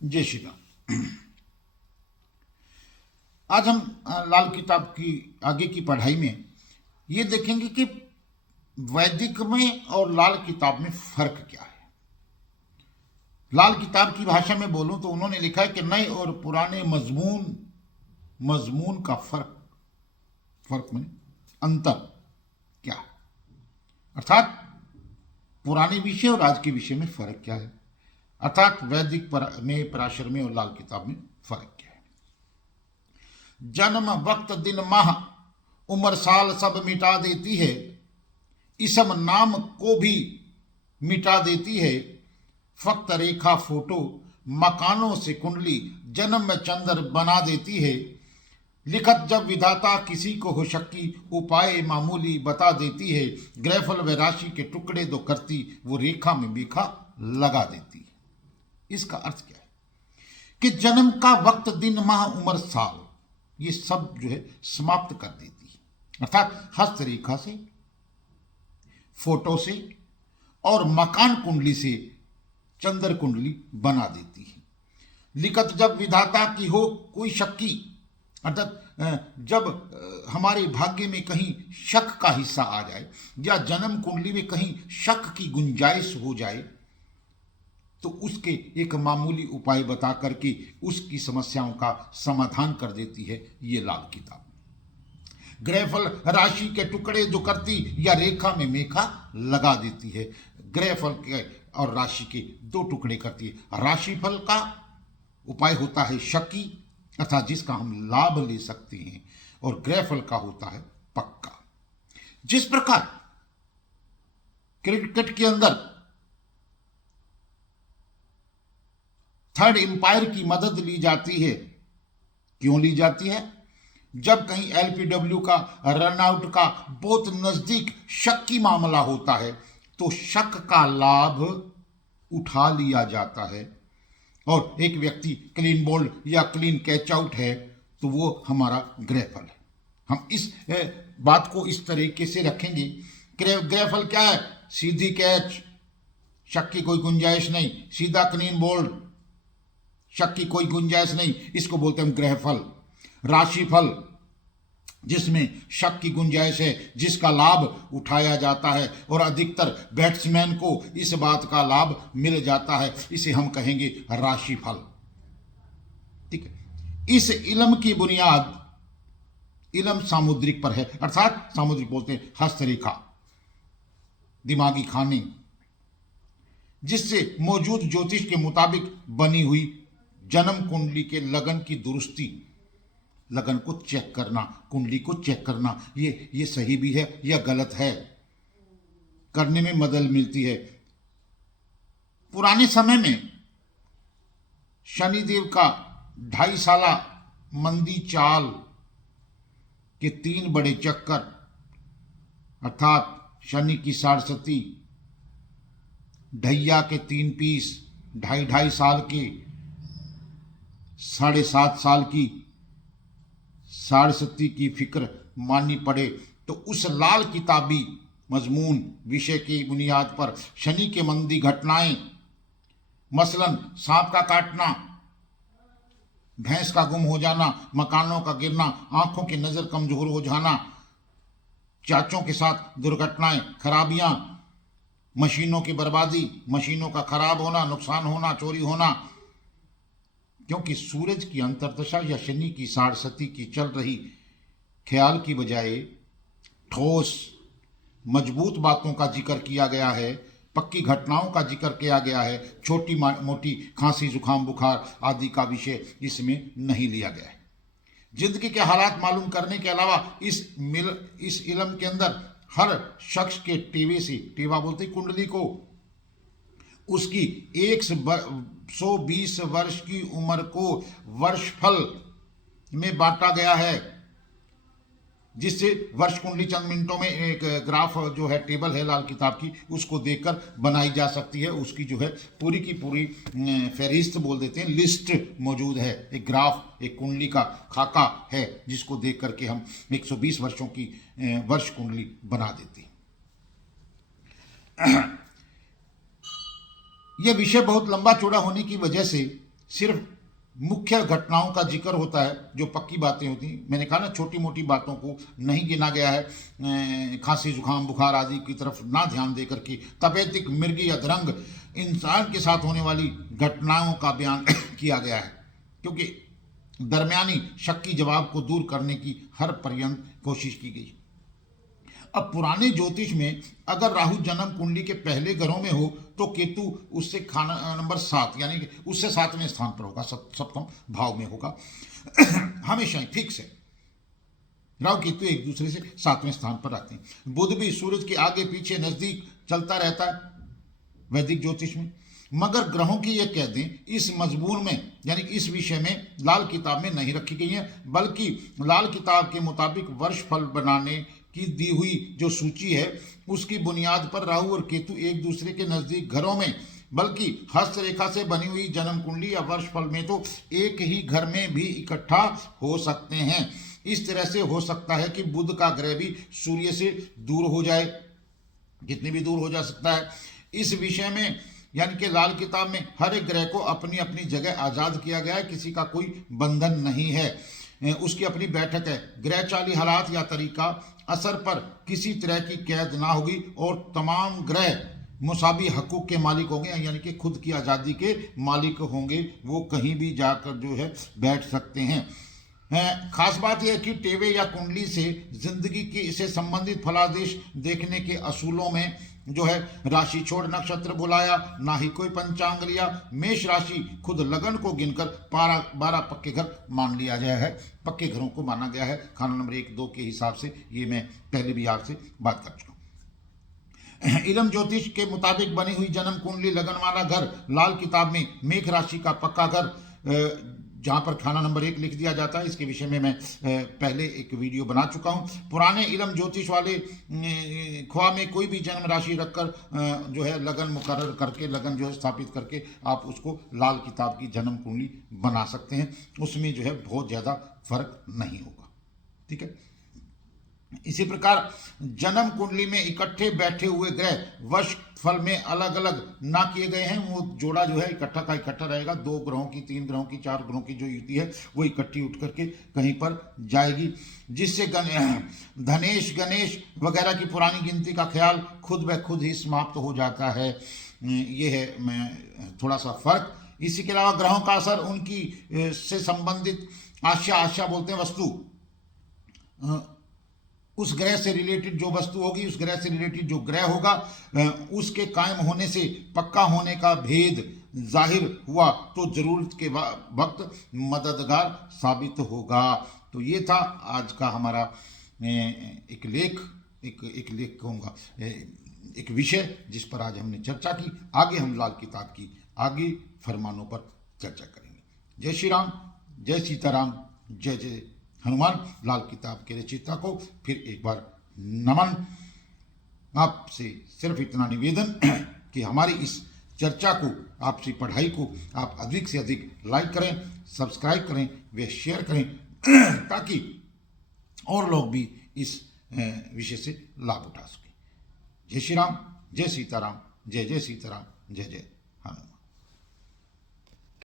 जय श्री राम। आज हम लाल किताब की आगे की पढ़ाई में ये देखेंगे कि वैदिक में और लाल किताब में फर्क क्या है। लाल किताब की भाषा में बोलूं तो उन्होंने लिखा है कि नए और पुराने मजमून मजमून का फर्क फर्क में अंतर क्या है, अर्थात पुराने विषय और आज के विषय में फर्क क्या है, अर्थात वैदिक में, पराशर में और लाल किताब में फर्क क्या है। जन्म वक्त दिन माह उम्र साल सब मिटा देती है, इसम नाम को भी मिटा देती है। फक्त रेखा फोटो मकानों से कुंडली जन्म में चंद्र बना देती है। लिखत जब विधाता किसी को हो शक्की उपाय मामूली बता देती है। ग्रहफल व राशि के टुकड़े दो करती वो रेखा में बेखा लगा देती है। इसका अर्थ क्या है कि जन्म का वक्त दिन माह उम्र साल ये सब जो है समाप्त कर देती है, अर्थात हस्तरेखा से, फोटो से और मकान कुंडली से चंद्र कुंडली बना देती है। लिखत जब विधाता की हो कोई शक्की, अर्थात जब हमारे भाग्य में कहीं शक का हिस्सा आ जाए या जन्म कुंडली में कहीं शक की गुंजाइश हो जाए तो उसके एक मामूली उपाय बता करके उसकी समस्याओं का समाधान कर देती है ये लाल किताब। ग्रहफल राशि के टुकड़े जो करती या रेखा में मेखा लगा देती है। ग्रहफल के और राशि के दो टुकड़े करती है। राशिफल का उपाय होता है शकी, अर्थात जिसका हम लाभ ले सकते हैं, और ग्रहफल का होता है पक्का। जिस प्रकार क्रिकेट के अंदर थर्ड एम्पायर की मदद ली जाती है, क्यों ली जाती है? जब कहीं एलपीडब्ल्यू का रनआउट का बहुत नजदीक शक की मामला होता है तो शक का लाभ उठा लिया जाता है और एक व्यक्ति क्लीन बोल्ड या क्लीन कैच आउट है तो वो हमारा ग्रहफल है। हम इस बात को इस तरीके से रखेंगे। ग्रहफल क्या है? सीधी कैच, शक की कोई गुंजाइश नहीं, सीधा क्लीन बोल्ड, शक की कोई गुंजाइश नहीं, इसको बोलते हैं ग्रहफल। राशिफल जिसमें शक की गुंजाइश है, जिसका लाभ उठाया जाता है और अधिकतर बैट्समैन को इस बात का लाभ मिल जाता है, इसे हम कहेंगे राशिफल। ठीक है। इस इल्म की बुनियाद इल्म सामुद्रिक पर है, अर्थात सामुद्रिक बोलते हैं हस्तरेखा, दिमागी खाने, जिससे मौजूद ज्योतिष के मुताबिक बनी हुई जन्म कुंडली के लगन की दुरुस्ती, लगन को चेक करना, कुंडली को चेक करना, ये सही भी है या गलत है, करने में मदद मिलती है। पुराने समय में शनिदेव का 2.5 साला मंदी चाल के 3 बड़े चक्कर, अर्थात शनि की 67, ढैया के 3 पीस, 2.5 साल के, 7.5 साल की, 67 की फिक्र माननी पड़े तो उस लाल किताबी मजमून विषय की बुनियाद पर शनि के मंदी घटनाएं, मसलन सांप का काटना, भैंस का गुम हो जाना, मकानों का गिरना, आंखों की नजर कमजोर हो जाना, चाचों के साथ दुर्घटनाएं, खराबियां, मशीनों की बर्बादी, मशीनों का खराब होना, नुकसान होना, चोरी होना, क्योंकि सूरज की अंतर्दशा या शनि की 67 की चल रही ख्याल की बजाय ठोस मजबूत बातों का जिक्र किया गया है, पक्की घटनाओं का जिक्र किया गया है, छोटी मोटी खांसी जुकाम बुखार आदि का विषय इसमें नहीं लिया गया है। जिंदगी के हालात मालूम करने के अलावा इस इल्म के अंदर हर शख्स के टेवे से, टेवा बोलते कुंडली को, उसकी 120 वर्ष की उम्र को वर्षफल में बांटा गया है, जिससे वर्ष कुंडली चंद मिनटों में एक ग्राफ जो है, टेबल है लाल किताब की, उसको देखकर बनाई जा सकती है। उसकी जो है पूरी की पूरी फहरिस्त बोल देते हैं, लिस्ट मौजूद है, एक ग्राफ, एक कुंडली का खाका है जिसको देख करके हम 120 वर्षों की वर्ष कुंडली बना देते हैं। यह विषय बहुत लंबा चौड़ा होने की वजह से सिर्फ मुख्य घटनाओं का जिक्र होता है, जो पक्की बातें होती हैं। मैंने कहा ना, छोटी मोटी बातों को नहीं गिना गया है। खांसी जुकाम बुखार आदि की तरफ ना ध्यान देकर के तपेदिक मृगी अधरंग इंसान के साथ होने वाली घटनाओं का बयान किया गया है, क्योंकि दरमियानी शक की जवाब को दूर करने की हर पर्यंत कोशिश की गई। अब पुराने ज्योतिष में अगर राहु जन्म कुंडली के पहले घरों में हो तो केतु उससे खाना नंबर 7 यानी कि उससे 7वें स्थान पर होगा, सप्तम भाव में होगा। हमेशा ही फिक्स है, राहु केतु एक दूसरे से 7वें स्थान पर आते हैं। बुध भी सूरज के आगे पीछे नजदीक चलता रहता है वैदिक ज्योतिष में। मगर ग्रहों की ये कह दें इस मजमून में यानी इस विषय में लाल किताब में नहीं रखी गई है, बल्कि लाल किताब के मुताबिक वर्ष फल बनाने की दी हुई जो सूची है उसकी बुनियाद पर राहु और केतु एक दूसरे के नजदीक घरों में, बल्कि हस्तरेखा से बनी हुई जन्म कुंडली या वर्ष फल में तो एक ही घर में भी इकट्ठा हो सकते हैं। इस तरह से हो सकता है कि बुध का ग्रह भी सूर्य से दूर हो जाए, कितनी भी दूर हो जा सकता है। इस विषय में यानी कि लाल किताब में हर एक ग्रह को अपनी अपनी जगह आज़ाद किया गया है, किसी का कोई बंधन नहीं है, उसकी अपनी बैठक है। ग्रह चाली हालात या तरीका असर पर किसी तरह की कैद ना होगी और तमाम ग्रह मुसावी हकूक के मालिक होंगे, यानी कि खुद की आज़ादी के मालिक होंगे, वो कहीं भी जाकर जो है बैठ सकते हैं। खास बात यह है कि टेवे या कुंडली से जिंदगी की से संबंधित फलादेश देखने के असूलों में जो है राशि छोड़ नक्षत्र बुलाया, ना ही कोई पंचांग लिया। मेष राशि खुद लगन को गिनकर 12 पक्के घर मान लिया गया है, पक्के घरों को माना गया है खाना नंबर 1, 2 के हिसाब से। ये मैं पहले भी आपसे बात कर चुका हूँ। इलम ज्योतिष के मुताबिक बनी हुई जन्म कुंडली लगन वाला घर लाल किताब में मेष राशि का पक्का घर जहाँ पर खाना नंबर 1 लिख दिया जाता है, इसके विषय में मैं पहले एक वीडियो बना चुका हूँ। पुराने इलम ज्योतिष वाले ख्वा में कोई भी जन्म राशि रखकर जो है लगन मुकर्रर करके लगन जो है स्थापित करके आप उसको लाल किताब की जन्म कुंडली बना सकते हैं, उसमें जो है बहुत ज़्यादा फर्क नहीं होगा। ठीक है। इसी प्रकार जन्म कुंडली में इकट्ठे बैठे हुए ग्रह वर्ष फल में अलग अलग ना किए गए हैं, वो जोड़ा जो है इकट्ठा का इकट्ठा रहेगा। 2 ग्रहों की, 3 ग्रहों की, 4 ग्रहों की जो युति है वो इकट्ठी उठ करके कहीं पर जाएगी, जिससे धनेश गणेश वगैरह की पुरानी गिनती का ख्याल खुद ब खुद ही समाप्त हो जाता है। ये है मैं थोड़ा सा फर्क। इसी के अलावा ग्रहों का असर उनकी से संबंधित आशा बोलते हैं वस्तु, उस ग्रह से रिलेटेड जो वस्तु होगी, उस ग्रह से रिलेटेड जो ग्रह होगा, उसके कायम होने से पक्का होने का भेद जाहिर हुआ तो जरूरत के वक्त मददगार साबित होगा। तो ये था आज का हमारा एक लेख कहूँगा, एक विषय जिस पर आज हमने चर्चा की। आगे हम लाल किताब की आगे फरमानों पर चर्चा करेंगे। जय श्री राम, जय सीताराम, जय जय हनुमान। लाल किताब के रचयिता को फिर एक बार नमन। आपसे सिर्फ इतना निवेदन कि हमारी इस चर्चा को, आपसी पढ़ाई को आप अधिक से अधिक लाइक करें, सब्सक्राइब करें, वे शेयर करें ताकि और लोग भी इस विषय से लाभ उठा सकें। जय श्री राम, जय सीताराम, जय जय सीताराम, जय जय